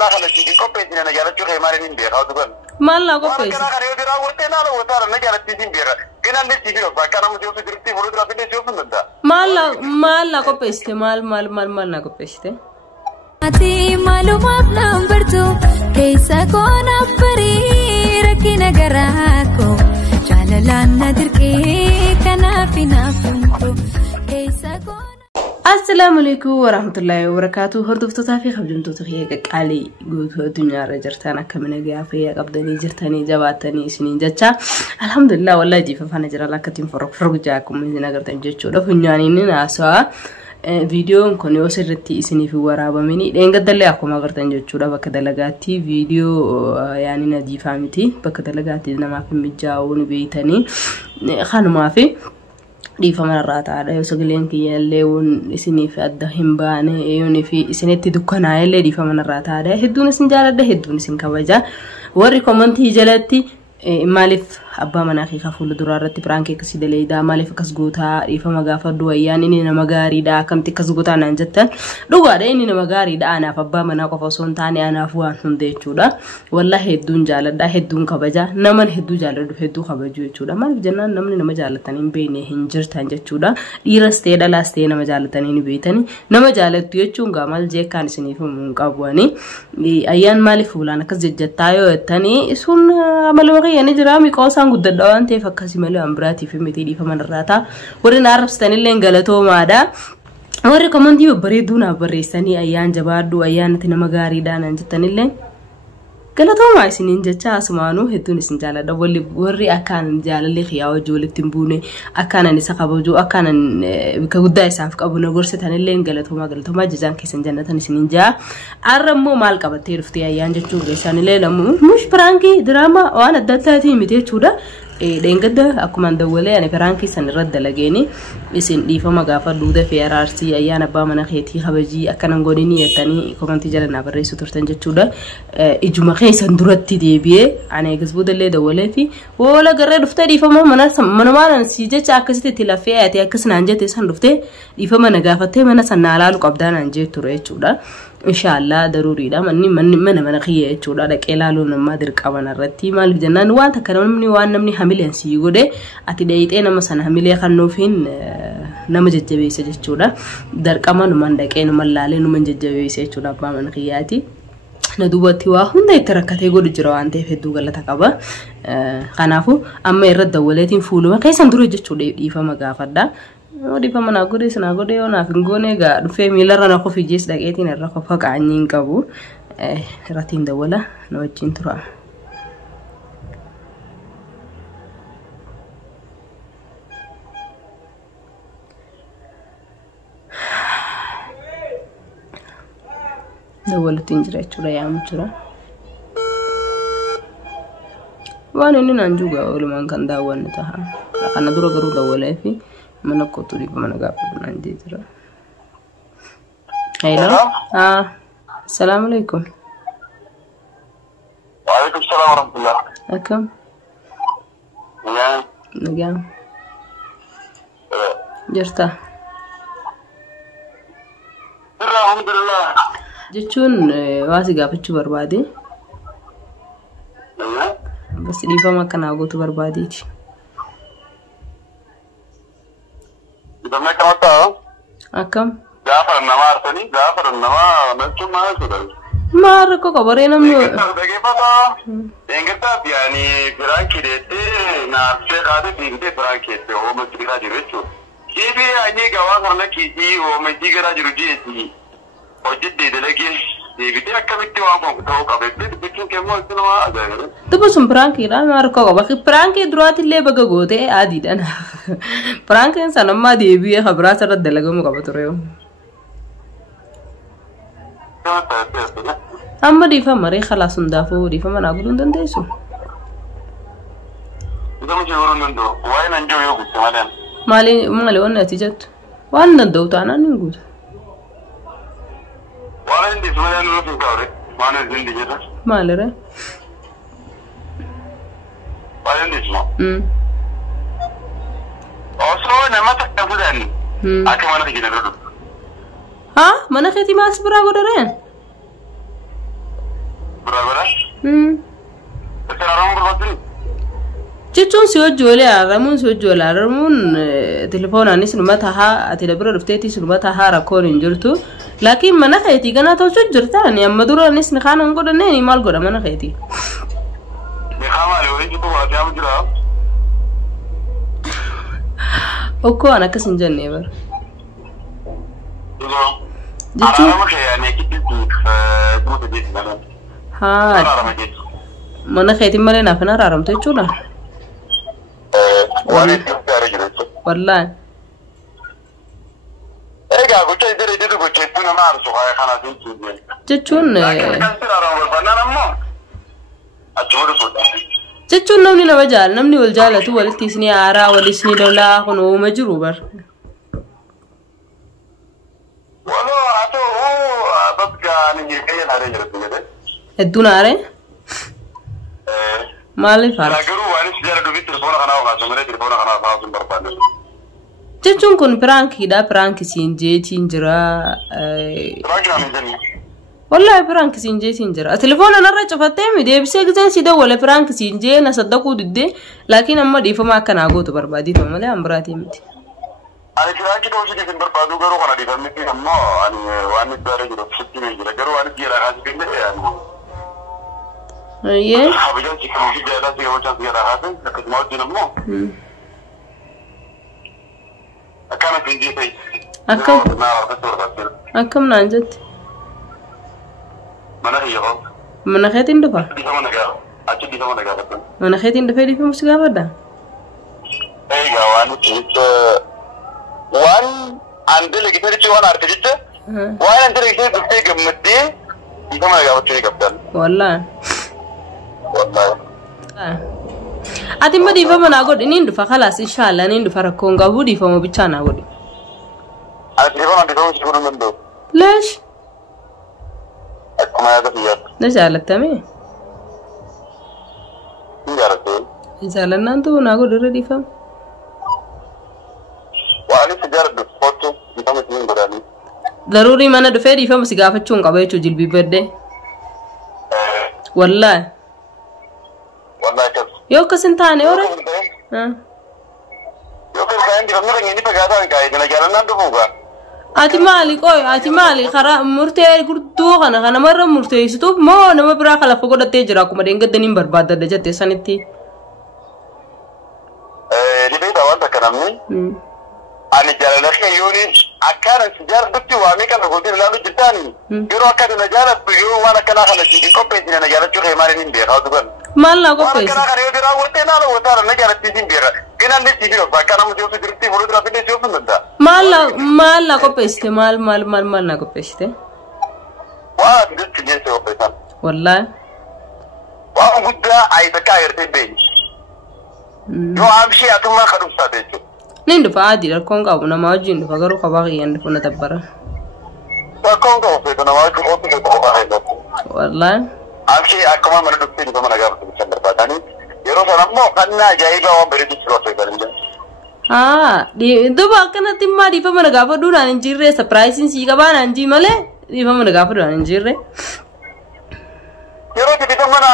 كنا خلصي دي كوبي دي أنا جالس شو خيمارين بير هذا كله ما لا كوبي كنا خير يدرا وتنا لا وتارا أنا جالس تيجي بير كنا اللي تيجي بس كنا مجيء في درتي ولد رافي ده شو بنده ما لا كوبي است ما لا كوبي است أتي معلومات لامبرتو كيسا كونا فريرك نجراكو جاللان ندركي كنا في نافنتو كيسا كونا السلام عليكم ورحمة الله وبركاته هردفتو تافي خبجمتو تخيق قالي قوتو الدنيا رجرتانا كمنا قيافية قبضاني جرتاني جواتاني سنين جاتشا الحمد لله والله جيفا فانا جرى لكتين فرق جاكم من زينا قرتين جاتشو دفنياني ناسوا فيديو كون يوسرتي اسني في ورابا مني دين قدلي اكو ما قرتن جوجودا بكدلغاتي فيديو يعني ندي فامتي بكدلغاتي نما في مجاون بيتني خانو ما في دي فمرات على يوسغلين كي يلون اسني في ادهم بانه يوني في اسنتي دكنا يلي دي فمرات على هدون سنجاله هدون سنكبجا وري كومنتي جلاتي مالف أبا مناخي خافول درارتي برانكي كسيد ليدا مالف كسجوتها ريفا مغافر دويان إني نمغاري دا كم تكسجوتها نانجتن لغة دا إني نمغاري دا أنا فأبا مناخو فصون تاني أنا فوان هندي چودا والله هدون جالد دا هدون خبجا نمن هدو جالد هدو خبجو چودا مالف جنان نمن نمجالتانين بيني هنجر تانجا چودا إيرستي دا لاستي نمجالتانين بيتاني نمجالت يوچونغا مال جيكان سنيفو منقابواني أيان مالف فولانا كسجتايو التاني اسون عمل يعني جرامي قوسان قد دوان تفكسي ملو أمبراتي في متيدي فمن الراتا ورين عرفستاني اللي غلطو مادا وري كوماندي بريدونا بريستاني أيان جبادو أيان تنمغاري دانا انجتاني اللي غلطو ما سنين جتا اسمانو هدون سنجالا دا وري أكان جالا اللي خياو جولي تنبوني أكان نساقبو جو أكان كغدا سافك أبو نغرستاني اللي غلطو ما جزان كيسان جانتاني سنين جا عرمو مالك بطيرفتي أيان جتو غيساني اللي لمو مش برانكي دراما وانا داتاتي متي چودا دينغدا اكو من دوله يعني فرانكي سنرد لغيني اسن ديفا مغافا دوده في ارارسي ايانا با منخيتي خبجي اكن غوديني يتاني كومنتي جلنا بريسو ترتن جچودا اجما خيسن درتي ديبي انا غزبو دله دوله في ولا غره دفتا ديفا من ما نسيجه چاكستي تلافياتي اكسن انجت سن دفته ديفا منغافته من سنالالو قبدان انجه توري چودا إن شاء الله ضروري دا من خيه چودا دا كيلالو نما درقبنا رتي مال جنان وان تكرمني وان نمني حملين سيغودي اتي دايتي نما سن حملي خنوفين نما ججبي سي چودا درقما نمن دقين ملالي نمن ججبي سي چودا با من خياتي ندوبتي وا هنده تركته غود جرو انت فدو غلطا قبا خنافو اما يرد ولتين فولو كيسن درو جچودي ديفا مغافدا ودي فما ناغودي سناغودي ونا فنغوني غا دفي ميلر انا كوفي جيس دقيتين الرخو فق عنين قبو راتين دوله نوجين ترى دوله تنجري چورا يام چورا وانا نانجوغا ولمن كان داون تها انا درو غرو دوله في من كتوري بمن غاب ناندي ترى هيلو السلام عليكم وعليكم السلام ورحمة الله أكم نعم جرتا الحمد لله جتون واسي غافتشو بربادي بس دي فما كان اغوتو برباديتي دمنا كمتا أكم جعفر النما أرتني جعفر النما نجوم ما يسودل ما ركو كبرينا مو دقيقة بقى إنكتا يعني فرانكي ديتي نافسي قادة دينتي فرانكي ديتي هو مستيقا جريتو كيفي أني قوان خرنا كيجي ومستيقا جريتي وجد ديدلكي ديبتي أكمتي وانكم كتوقع بيتي بيتين كمو السنوات أزايري تبصم برانكي لا ما ركو كبري برانكي دراتي اللي بقى قوتي عادي دانا برانكي إنسان ما ديبي خبرات رد دلقو مقابطريو أما ديفا مري خلاص ندافو ديفا ما نقولون دنديسو دم جورون دندو وين أنجو يوكو تمام مالي وانا تيجت وانا ندوت أنا نقول وانا عندي سمعنا إنه في كوري وانا زندي جدا مالي رأي وانا عندي سمع أصلاً نما تكفلني أكمل كذا ها ما نخيتي ما أصبر أقول رأي Aramu berbatin. jechuun si hojjoolee aramuun si hojjoolee aramuun telefoonaan sinuma tahaa ati dabra dhufteetii sinuma tahaa rakkoon hin jirtu laakiin mana keetii ganaa tolchuu jirta ani amma duraanis ni kaan godhanne ni maal godha mana keetii. Ni kama leo hivi kwa jamu jira. Okkoo an akkas hin jenne bar. Jechuun aramu kee kitti duuta jechuun mana. Haa. Mana keetiin malee naaf hin araaramtu jechuudha. Wallahi. Egaa gocha idere idere gocha tuna marso kaya kana jechuun. Jechuun jechuun namni nama jaal namni wal jaalatu walitti isni aaraa walis ni lolaa kun uuma jiru bar. Walo ato ababka ni kaya na re jirtu. Hedduu naare? Maaliif haala? Garuu waan si jala dubi telefoona kana haasofne telefoona kana haasofne barbaadne. Jechuun kun piraankiidha piraankisiin jeetiin jira. Wallahi pirankisiin jeetiin jira. Telefoona narra cufattee mi deebisee giseen si dawwale pirankisiin jee na saddaquu didde laakiin amma dhiifama akka naa gootu barbaadii malee an biraatii miti. Ani pirankii ta'uu si barbaadu garuu kana dhiifamni ammoo ani waan itti baaree jiru sitti jira garuu waan itti jira kaasii kenne ani. Ayyee. Habijaan si kan si jala si kan si jala kaasee akkasuma wajjin ammoo. Akkana finjii ta'e. Akkam naan jetti. Mana hiyyoo. Mana keetiin dhufa? Dhiifama nagaa. Achi dhiifama nagaa bakka. Mana keetiin dhufee dhiifamu si gaafadha? Egaa waan itti waan andele gitarichi waan artichicha waan andele gitarichi dhuftee gammaddee dhiifama nagaa gochuu ni qabdan. Wallahi. Wallahi. Ati immoo dhiifama naa godhi niin dhufa khalaas inshallah niin dhufa rakkoon qabu dhiifama bichaa naa godhi. Ati dhiifama si godhuu danda'u. Leesh? Akkuma yaada fiyyaatu. Na jaalattame? Ni jaalattee. Jaalannaan ta'uu naa godhi irra dhiifama. Waan itti jaaladhu kottu dhiifama si hin godhanii. Daruurii mana dhufee dhiifama si gaafachuu hin qaba jechuun jilbiibbadde. Wallahi. Wallahi akkas. Yoo akkas hin taane ore? Yoo akkas taa'een dhiifamni keenya inni fagaataa hin kaa'e kana jaalannaan dhufuugaa. Ati maali qoy ati maali karaa murtee gurtuu kana marra murteessituuf moo nama biraa kalafa godhattee jira akkuma deengaddaniin barbaadadda jettee sanitti. Dhibeeta waan takka namni. Ani jaalala kiyyooni akkaan si jaaladhutti waamee kana gootiin ilaalu jirtaani. Yeroo akka na jaalattu yoo waan akkanaa kana si qopheessine na jaalachuu kee maaliin hin beekaa dhugan. Maal naa qopheessi? Waan akkanaa kana yoo biraa wurtee naala wataara na jaalattii hin beeka. Ginaallee si bira bakka nama si ofiis jirti fuuldura fidee si ofiis danda'a. Maal naa qopheessite maal naa qopheessite? Waan asitti jecha qopheessan. Wallahi. Waan guddaa ayitakkaa agartee beeyi. Yoo amshee atummaa kadhumsaate jechuudha. Nin dhufa adii rakkoon qabu nama wajjin dhufa garuu kabaa kiyyaan dhufu na tabbara. Rakkoon qabu feetu nama wajjin ofiis dhufa kophaa heddatu. Wallahi. Amshee akkuma mana dhuftee dhufa mana gaafa bishaan barbaadanii yeroo sana ammoo kannaa ajaa'ibaa waan bareedu si lootu duba akkanatti immaa dhiifama na gaafa duudhaan hin jirre sapiraayisiin sii qabaa naan jii malee dhiifama na gaafa duudhaan hin jirre. Yeroo itti dhiifama na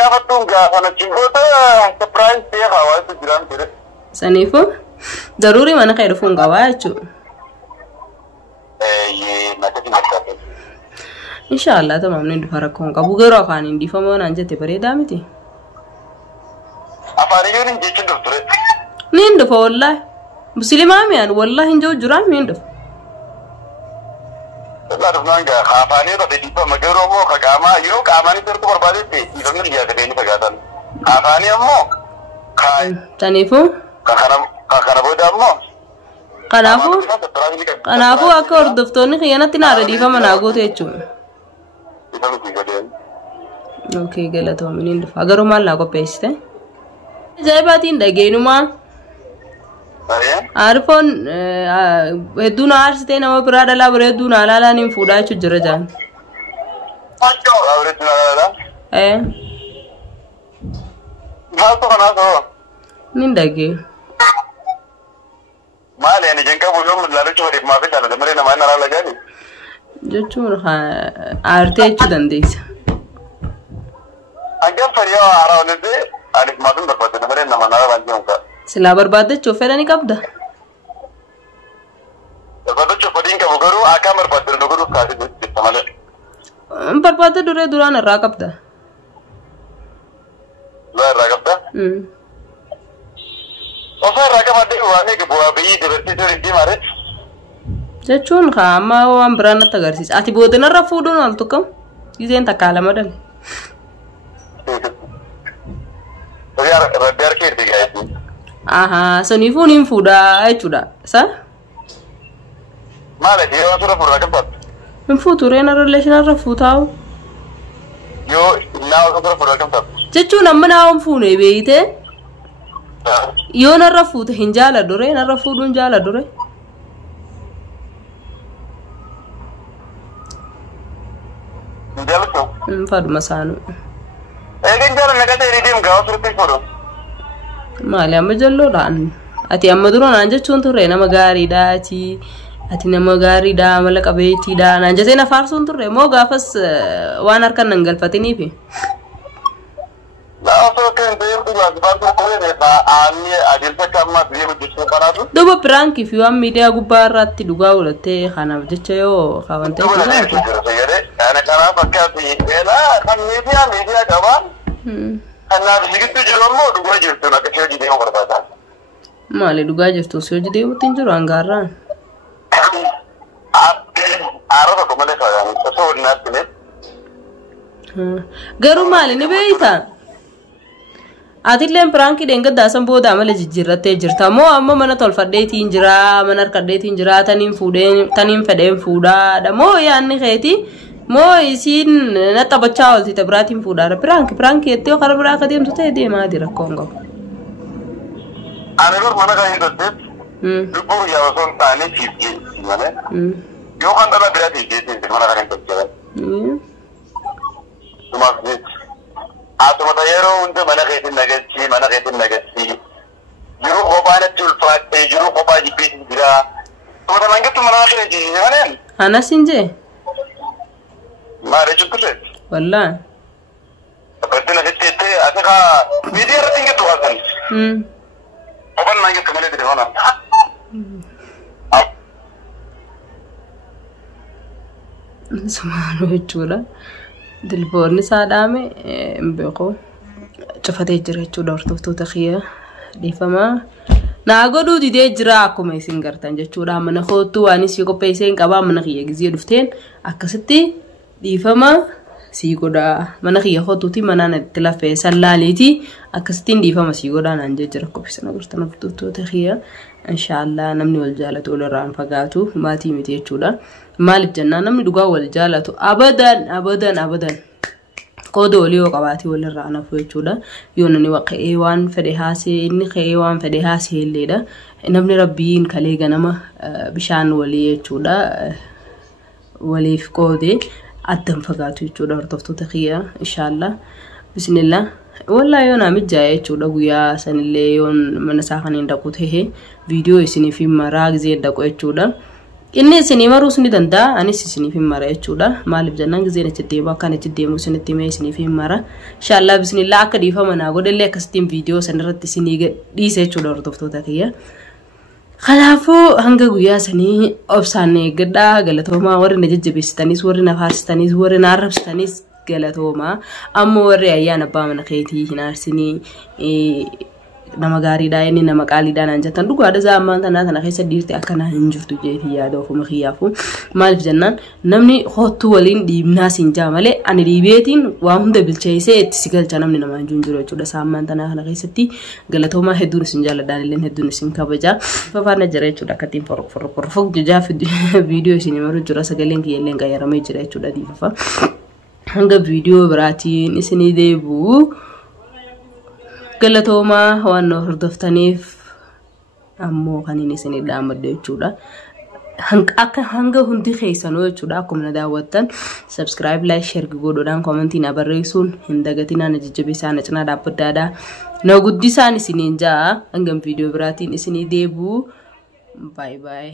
gaafattuun gaafa na cimboota sapiraayis ta'ee hawaasa jiraan ture. Saniifuu daruurii mana kee dhufuun qabaa jechuudha. Nakati nakkaate. Inshaallah tamaamni dhufa rakkoon qabu garuu afaaniin dhiifama naan jette bareedaa miti. Afaaniyyuun hin jechuun dhufture. Nin dhufa wallahi. Muslimaa miyaan wallahi hin jiru jiraan min dhufa. Wallahi dhufnaan gaa afaanii irra dhiifama garuu ammoo ka qaamaa yeroo qaamaanii sirriitti barbaadetti dhiifamni biyyaa ta'ee ni fagaatan. Afaanii ammoo Saniifuu? Kana booda ammoo. Kanaafuu akka hordoftoonni kiyyanatti naara dhiifama naa goote jechuudha. Dhiifama kii godheen. Okay galatoomi nin dhufa garuu maal naa qopheessite? Ajaa'ibaatiin dhageenumaa. Aarifoon hedduun aarsitee nama biraa dhalaa bira hedduun alaalaan hin fuudhaa jechuun jira jaan. Maaltu kanaasoo? Nin dhagee. Maali ani jenqa buyyoo mul'aalachu fadhiif maafi jaalata malee namaa hin alaala gaani? Jechuun aartee jechuu dandeessa. أجمع فريق عراون ده أنا ما كنت بربادة نمرة نما نرى بعدين كا سلا بربادة شوفه لاني كابدا بربادة شوفين كبوكرو أكمل بربادة نقولو كاسي تماله بربادة دورة دوران الراكبدا لا راكبدا وصار راكبدا واني كبوا بيجي تبرتي توري مارة jechuun amma waan biraan natti agarsiisa ati boodinarra fuudhuun al tokko gizeen takka lama dal Rabbiar keetti gaa'etti aha saniifuun hin fuudhaa jechuudha sa maal ati yoo asirra fuudhaa kan taatu hin fuutu reena relationarra fuutaa'u yoo naa asirra fuudhaa kan taatu jechuun amma naa hin fuune beeyte yoo narra fuute hin jaaladhu ree narra fuudhuun jaaladhu ree Jalto. Fadu masanu. Ekin jara negate ridim gawa surti fodo. Mali amma jallo daan. Ati amma duro nan jechuun turre nama gaari daati. Ati nama gaari da mala qabeeti da nan jete na farsun turre mo gaafas waan harkan nan galfatiniifi. La oso ken deem tu las barko kore ba ani adilta kamma deem jechu kanatu. Duba prank if you am media gubbarratti dhugaa ulatte kanaaf jecha yoo kaawwante ana kana fakkati ela kan media qaba ana bigitu jiromo dhugaa jirtu akka shee deemu barbaada maali dhugaa jirtu soo deemuutiin jiru hangaarraan araba ko male faayaan soo naatne garuu maali ni beeyta Atilleen prank denga daasan booda amala jijjiirrattee jirta moo amma mana tolfadheetiin jira mana harkadheetiin jira taniin fedheen fuudhaadha moo yaanni keeti moo isiin na taphachaa olti biraatiin fuudhaadha prank jettee yoo karaa biraa akka deemtu ta'e deemaa jira koongo. Ani bar mana kan hidhatte lubbuu yaa osoo hin taane siif malee yoo kan dhala biraatiin jeetiin mana kan hidhatte Tumaaf jechi. Atuma tayero unde mana keetin nagasi jiru qobaanatti ulfaatte jiru qobaa jibbiitin jira tuma tanangettu mana keeti manen ana sinje maare chukkuse wallaan abadina hittete ataka media ratingettu hasan qoban nangettu male dire hona Sumaanu jechuudha dilboonni saadhaame mbeko cufatee jira jechuudha hordoftoota kiyya dhiifamaa naa godhuu didee jira akkuma isin gartan jechuudha mana kootu waanis yoo qopheessee hin qabaa mana kiyya gizee dhufteen akkasitti dhiifamaa sii godhaa mana kiyya kootuuti manaan itti lafee sallaaleeti akkasittiin dhiifama sii godhaa naan jira qopheessana gartan hordoftoota kiyya inshallah namni wal jaalatu walirraan fagaatu maatii miti jechuudha maaliif jennaan namni dhugaa wal jaalatu abadan qooda walii yoo qabaatee walirraan hafu jechuudha yoo namni waqee waan fedhe haasee inni qe'ee waan fedhe haasee illeedha namni rabbiin kalee ganama bishaan walii jechuudha waliif qoodee addan fagaatu jechuudha hordoftoota kiyya inshallah bismillah والله يونا متجاي jechuudha guyyaa sanillee yoon mana isaa kan hin dhaqu ta'e viidiyoo isiniif hin maraa gizee dhaqu jechuudha inni isinii maruus ni danda'a anis isiniif hin mara jechuudha maaliif jennaan gizeen achi deemu akka achi deemu isinitti mee isiniif hin mara inshallah bismillah akka dhiifama naa godhallee akkasitiin viidiyoo sanirratti isinii dhiise jechuudha hordoftoota kiyya kanaafuu hanga guyyaa sanii obsaan eeggadhaa galatoomaa warri na jajjabeessitanis warri na faarsitanis warri na arrabsitanis galatoma ammo warri ayyaana abbaa mana keetii hin aarsinii nama gaariidha inni nama qaaliidha naan jettan dhugaadha zaamaan tana keessa dhiirti akkana hin jirtu jeetii yaada ofuma kiyaafu maaliif jennaan namni hottu waliin dhiibnaa siin jaa malee ani dhiibeetiin waa hunda bilcheessee itti si galcha namni namaan jiru jechuudha zaamaan tana kana keessatti galatoomaa hedduun isin jaalladhaan illee hedduun isin kabaja fafaana jira jechuudha akkattiin forfok jajaa viidiyoo isin maru jira sagaleen kiyyallee qayyaramee jira jechuudha diifafa hanga viidiyoo biraatiin isinii deebi'u galatoomaa waan hordoftaniif ammoo kaniin isinii dhaamadde jechuudha akka hanga hundi keessanoo jechuudha akkuma na daawwattan subscribe like share godhuudhaan commentii na barreessuun hin dagatinaa na jajjabeessaa na cinaa dhaabbaddaadhaa na guddisaan isiniin jaa hanga viidiyoo biraatiin isinii deebi'u bye bye